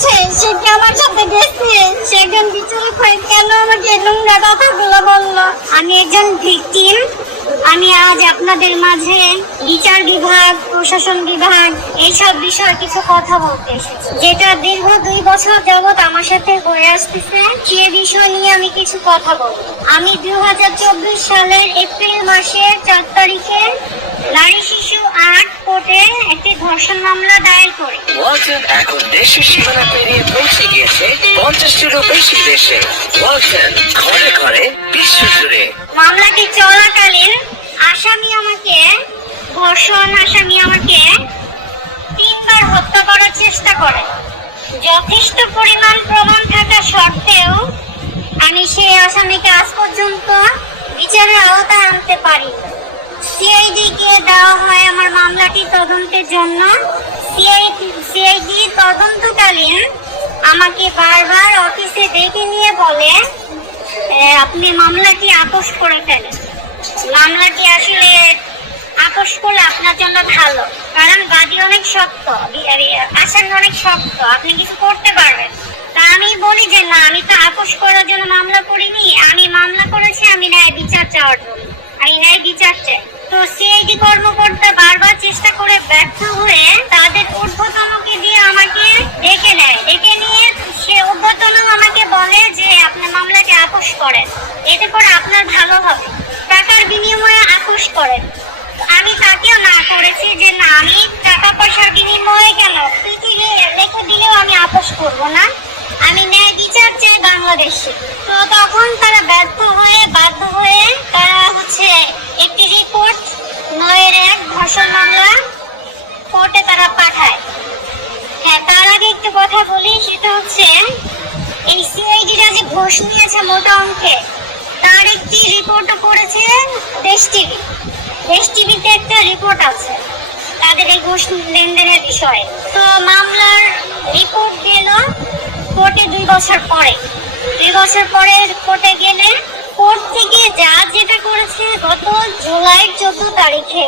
আছে, সে কি আমার সাথে গেছে? সে একজন বিচারক হয়ে কেন আমাকে নোংরা কথাগুলো বললো? আমি একজন ভিকটিম। আমি আজ আপনাদের মাঝে বিচার বিভাগ, প্রশাসন বিভাগ এইসব বিষয়ে কিছু কথা বলতে এসেছি, যেটা দীর্ঘ 2 বছর যাবৎ আমার সাথে হয়ে আসতেছে। সে বিষয় নিয়ে আমি কিছু কথা বলবো। আমি 2024 সালের এপ্রিল মাসের 4 তারিখে নারী শিশু 8 কোর্টে একটি ধর্ষণ মামলা দায়ের করি। ওয়ালটন এখন দেশের সীমানা পেরিয়ে পৌঁছে গিয়েছে 50টিরও বেশি দেশে। ওয়ালটন ঘরে ঘরে বিশ্বজুড়ে। মামলাটি চলাকালীন ধর্ষণ আসামি আমাকে 3 বার হত্যা করার চেষ্টা করে। যথেষ্ট পরিমাণ প্রমাণ থাকা সত্ত্বেও আমি সেই আসামিকে আজ পর্যন্ত বিচারের আওতায় আনতে পারি। সিআইডি কে দেওয়া হয় আমার মামলাটি তদন্তের জন্য। সিআইডি তদন্তকালীন আমাকে বারবার অফিসে ডেকে নিয়ে বলে, আপনি মামলাটি আপোষ করে ফেলেন। মামলাটি আসলে আপোষ করলে আপনার জন্য ভালো, কারণ বাদী অনেক শক্ত, আসামি অনেক শক্ত, আপনি কিছু করতে পারবেন। তা আমি বলি যে না, আমি তো আপোষ করার জন্য মামলা করিনি, আমি মামলা করেছি আমি ন্যায় বিচার চাওয়ার জন্য, আমি ন্যায় বিচার চাই। তো সিআইডি কর্মকর্তা বারবার চেষ্টা করে ব্যর্থ হয়ে তাদের ঊর্ধ্বতনকে দিয়ে আমাকে ডেকে নেয়। ডেকে নিয়ে সে ঊর্ধ্বতন আমাকে বলে যে আপনি মামলাটি আপোষ করেন, এতে করে আপনার ভালো হবে, টাকার বিনিময়ে আপোষ করেন। আমি তাকেও না করেছি যে না, আমি টাকা পয়সার বিনিময়ে কেন, চিঠি লিখে দিলেও আমি আপোষ করব না, আমি ন্যায় বিচার চাই বাংলাদেশে। তো তখন তারা বাধ্য হয়ে তারা একটি রিপোর্ট 9-1 ধর্ষণ মামলা কোর্টে তারা পাঠায়। হ্যাঁ, তার আগে একটু কথা বলি, সেটা হচ্ছে এই সিআইডিরা যে ঘুষ নিয়েছে মোটা অঙ্কে, তার একটি রিপোর্টও করেছে দেশ টিভি। দেশ টিভিতে একটা রিপোর্ট আছে তাদের এই ঘুষ লেনদেনের বিষয়ে। তো মামলার রিপোর্ট গেল কোর্টে 2 বছর পরে। 2 বছর পরে কোর্টে গেলে কোর্ট থেকে যেটা করেছে, গত জুলাই 14 তারিখে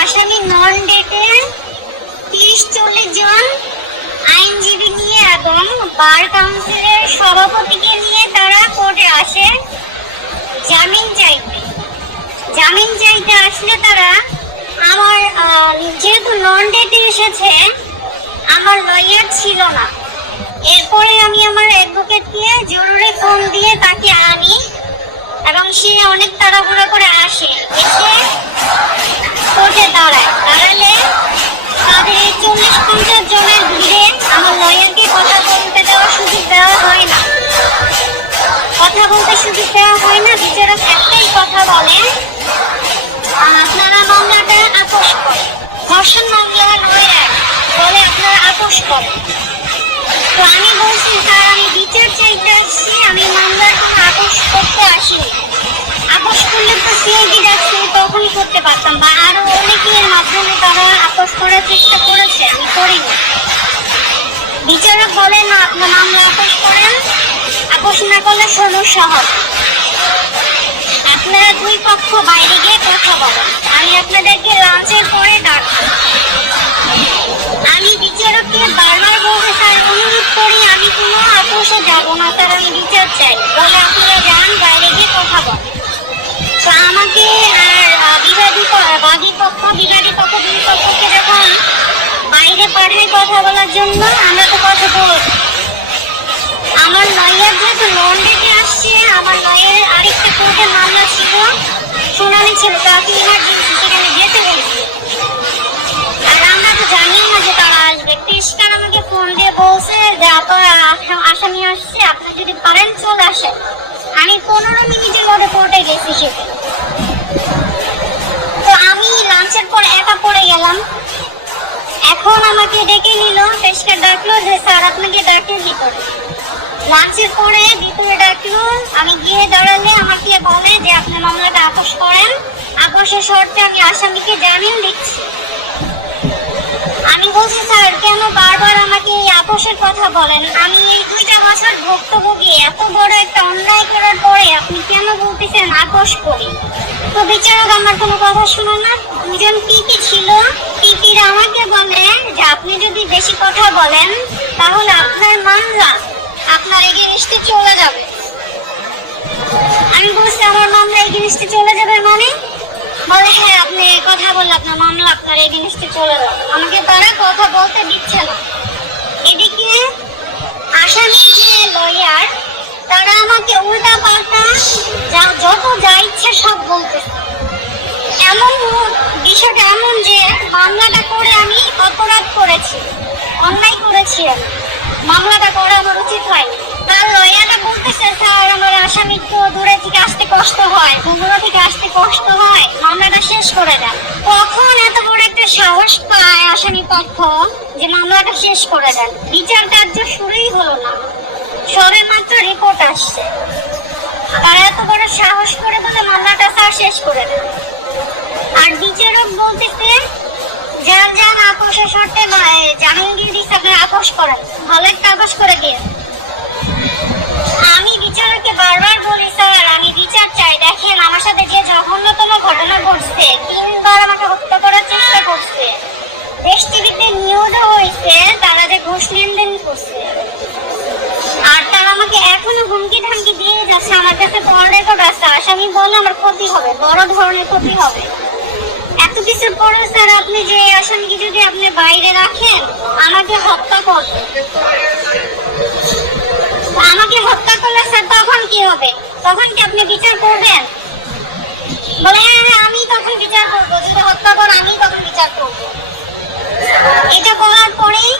আসামি নন ডেটে 30-40 জন আইনজীবী নিয়ে এবং বার কাউন্সিলের সভাপতিকে নিয়ে তারা কোর্টে আসে জামিন চাইতে আসলে তারা আমার যেহেতু নন ডেটে এসেছে, আমার লয়ার ছিল না। এরপরে আমি আমার অ্যাডভোকেটকে জরুরি ফোন দিয়ে তাকে আনি এবং সে অনেক তাড়াহুড়ো করে আসে, এসে কোর্টে দাঁড়ালে তাদের এই 40-50 জনের ভিড়ে আমার লয়ারকে কথা বলতে দেওয়ার সুযোগ দেওয়া হয় না। বিচারক একটাই কথা বলে, আপনারা মামলাটা আপোষ করেন। ধর্ষণ মামলা 9-1 বলে আপনারা আপোষ করেন। তো আমি বলছি স্যার, আমি বিচার চাইতে আসছি, আমি মামলার কোনো আপোষ করতে আসিনি। আপোষ করলে তো সিআইডি যাচ্ছে, তখনই করতে পারতাম, বা আরো অনেকের মাধ্যমে তারা আপোষ করার চেষ্টা করেছে, আমি করিনি। বিচারক বলে না, আপনার মামলা আপোষ করেন, আপোষ না করলে সমস্যা হবে, আপনারা 2 পক্ষ বাইরে গিয়ে কথা বলেন, আমি আপনাদেরকে লাঞ্চের পরে ডাকবো। আমি বিচারককে বারবার বলতে স্যার অনুরোধ করি, আমি কোনো আপোষে যাব না স্যার, আমি বিচার চাই। বলে আপনারা যান, বাইরে গিয়ে কথা বলেন। তো আমাকে আর বিবাদী পক্ষ 2 পক্ষকে যখন বাইরে পাঠায় কথা বলার জন্য, আমরা তো কথা বলব। আমার লয়ার যেহেতু নন ডেটে আসছে, আমার লয়ারের আরেকটা কোর্টে মামলা ছিল, শুনানি ছিল, তাকে ইমার্জেন্সি সেখানে যেতে হয়েছে। আর আমরা তো জানিও না যে তারা আসবে। পেশকার আমাকে ফোন দিয়ে বলছে যে আপনারা আসামি আসছে, আপনি যদি পারেন চলে আসেন। আমি 15 মিনিটের মধ্যে কোর্টে গেছি সেখানে। তো আমি লাঞ্চের পর একা পড়ে গেলাম। এখন আমাকে ডেকে নিল, পেশকার ডাকলো যে স্যার আপনাকে ডাকে ভিতরে। লাঞ্চের পরে ভিতরে ডাকলো, আমি গিয়ে দাঁড়ালে আমাকে বলে যে আপনি মামলাটা আপোষ করেন, আপোষের শর্তে আমি আসামিকে জামিন দিচ্ছি। আমি বলছি স্যার কেন বারবার আমাকে এই আপোষের কথা বলেন, আমি এই 2টা বছর ভুক্তভোগী, এত বড় একটা অন্যায় করার পরে আপনি কেন বলতেছেন আপোষ করি? তো বিচারক আমার কোনো কথা শুনে না। 2 জন পিপি ছিল, পিপিরা আমাকে বলে যে আপনি যদি বেশি কথা বলেন তাহলে জিনিসটি চলে যাবে। আমি বলছি আমার মামলা এই জিনিসটি চলে যাবে মানে? বলে হ্যাঁ, আপনি কথা বললে আপনার মামলা আপনার এই জিনিসটি চলে যাবে। আমাকে তারা কথা বলতে দিচ্ছে না। এদিকে আসামি যে লয়ার, তারা আমাকে উল্টা পাল্টা যত যা ইচ্ছে সব বলতেছে। এমন বিষয়টা এমন যে মামলাটা করে আমি অপরাধ করেছি, অন্যায় করেছি, আমি মামলাটা করা আমার উচিত হয়নি। তার লয়ারটা বলতেছে স্যার আমার আসামি তো দূরে থেকে আসতে কষ্ট হয়, বগুড়া থেকে আসতে কষ্ট হয়, মামলাটা শেষ করে দেন। কখন এত বড় একটা সাহস পায় আসামি পক্ষ যে মামলাটা শেষ করে দেন? বিচার কার্য শুরুই হলো না, সবে মাত্র রিপোর্ট আসছে, তারা এত বড় সাহস করে বলে মামলাটা স্যার শেষ করে দেন। আর বিচারক বলতেছে যার যার আপোষের শর্তে জামিন দিয়ে দিচ্ছে, আপনি আপোষ করেন, ভালো একটা আপোষ করে দিয়ে। আমি বিচারককে বারবার বলি স্যার আমি বিচার চাই, দেখেন আমার সাথে যে জঘন্যতম ঘটনা ঘটছে, 3 বার আমাকে হত্যা করার চেষ্টা করছে, দেশ টিভিতে নিউজও হয়েছে তারা যে ঘুষ লেনদেন করছে, আর তারা আমাকে এখনো হুমকি ধামকি দিয়ে যাচ্ছে। আমার কাছে কল রেকর্ড আছে, আসামি বলে আমার ক্ষতি হবে, বড় ধরনের ক্ষতি হবে। এত কিছুর পরে স্যার আপনি যে আসামিকে যদি আপনি বাইরে রাখেন, আমাকে হত্যা করবেন, আমাকে হত্যা করলে স্যার তখন কি হবে? তখন কি আপনি বিচার করবেন? বলে হ্যাঁ হ্যাঁ আমি তখন বিচার করবো, যদি হত্যা করে আমি তখন বিচার করবো। এটা করার পরেই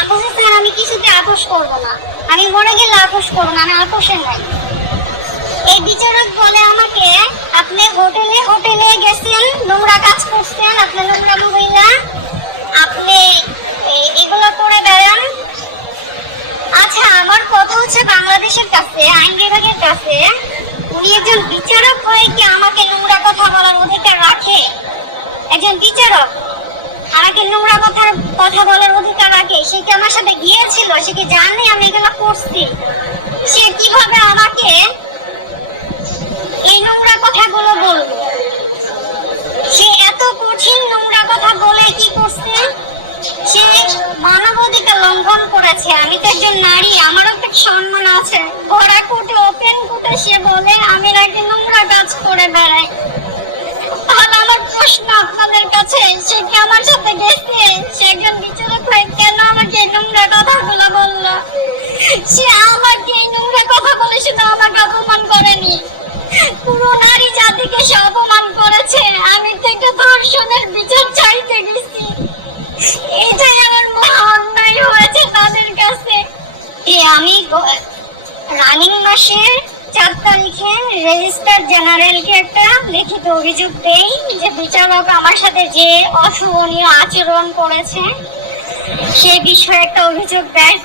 আপোষে স্যার আমি কিছুতে আপোষ করবো না, আমি মরে গেলে আপোষ করবো না, আমি আপোষে নাই। এই বিচারক বলে আমাকে আপনি হোটেলে গেছেন, নোংরা কাজ করছেন, আপনি নোংরা মহিলা, আপনি এগুলো করে বেড়ান। আচ্ছা আমার কথা হচ্ছে বাংলাদেশের কাছে, আইন বিভাগের কাছে, উনি একজন বিচারক হয়ে কি আমাকে নোংরা কথা বলার অধিকার রাখে? একজন বিচারক আমাকে নোংরা কথা বলার অধিকার রাখে? সে কি আমার সাথে গিয়েছিল? সে কি জানে আমি এগুলো করছি? সে কিভাবে আমাকে এই নোংরা কথাগুলো বলবো? সে এত কঠিন নোংরা কথা বলে কি করছে? সে মানবাধিকার লঙ্ঘন করেছে। আমি তো একজন নারী, আমারও একটা সম্মান আছে। ভরা কোটে ওপেন কোটে সে বলে আমি নাকি নোংরা কাজ করে বেড়াই। তাহলে আমার প্রশ্ন আপনাদের কাছে, সে কি আমার সাথে গেছে? সে একজন বিচারক হয়ে কেন আমাকে এই নোংরা কথাগুলো বললো? সে আমাকে এই নোংরা কথা বলে শুধু আমাকে অপমান করেনি, পুরো নারী জাতিকে সে অপমান করেছে। আমি তো একটা ধর্ষণের বিচার চাইতে গেছি, এটাই আমার মহা অন্যায় হয়েছে তাদের কাছে। আমি রানিং মাসের 4 তারিখে রেজিস্ট্রার জেনারেলকে একটা লিখিত অভিযোগ দেই যে বিচারক আমার সাথে যে অশোভনীয় আচরণ করেছে সে বিষয়ে একটা অভিযোগ দেয়।